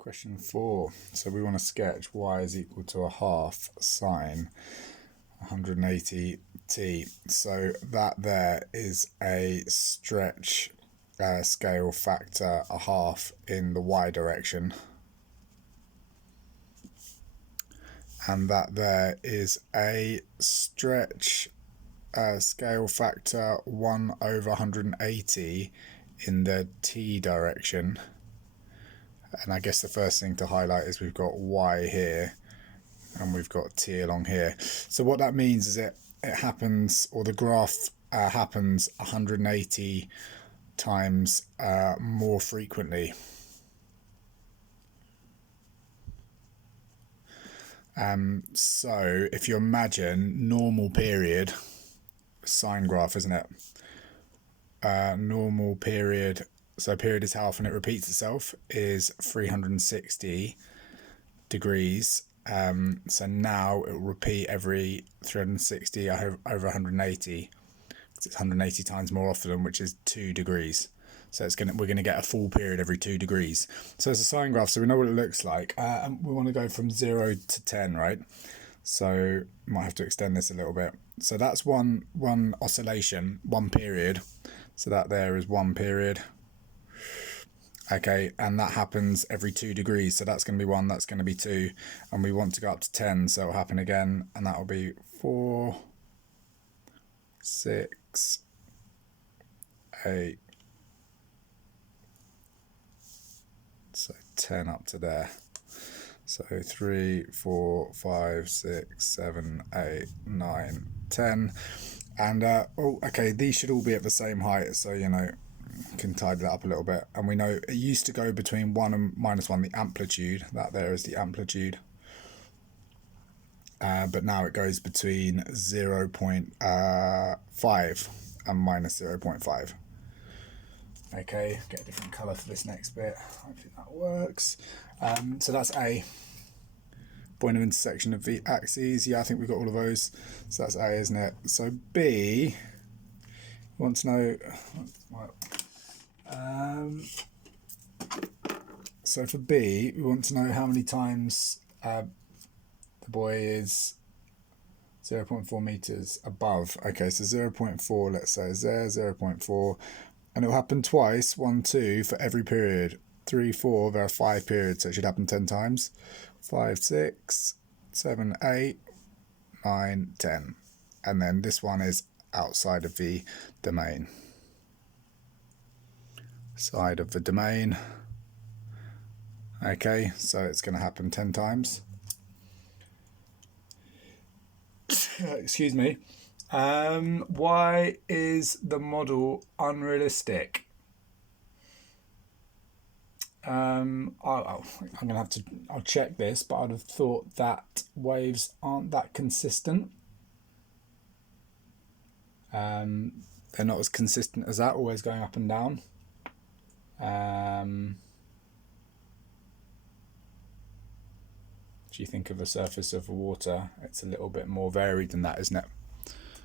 Question 4. So we want to sketch y is equal to a half sine 180t. So that there is a stretch scale factor a half in the y direction. And that there is a stretch scale factor 1 over 180 in the t direction. And I guess the first thing to highlight is we've got y here and we've got t along here. So what that means is it happens, or the graph happens 180 times more frequently. So if you imagine normal period, sine graph, isn't it? Normal period, so period is how often it repeats itself, is 360 degrees. So now it will repeat every 360 over 180. It's 180 times more often, which is 2 degrees. So we're gonna get a full period every 2 degrees. So it's a sine graph, so we know what it looks like. And we want to go from 0 to 10, right? So might have to extend this a little bit. So that's one oscillation, one period. So that there is one period. Okay, and that happens every 2 degrees. So that's going to be 1, that's going to be 2. And we want to go up to 10, so it'll happen again. And that will be 4, 6, 8. So 10 up to there. So 3, 4, 5, 6, 7, 8, 9, 10. And, okay, these should all be at the same height. So, you know, can tidy that up a little bit. And we know it used to go between 1 and -1, the amplitude. That there is the amplitude. But now it goes between 0.5 and -0.5. Okay, get a different colour for this next bit. Hopefully that works. So that's A. Point of intersection of the axes. Yeah, I think we've got all of those. So that's A, isn't it? So B, we want to know... so for B, we want to know how many times the boy is 0.4 meters above. Okay, so 0.4, let's say, is there 0.4, and it'll happen twice, 1, 2, for every period. 3, 4, there are 5 periods, so it should happen 10 times. 5, 6, 7, 8, 9, 10. And then this one is outside of the domain. Side of the domain. Okay, so it's going to happen 10 times. Excuse me. Why is the model unrealistic? I'll check this, but I'd have thought that waves aren't that consistent. They're not as consistent as that, always going up and down. Do you think of the surface of water? It's a little bit more varied than that, isn't it?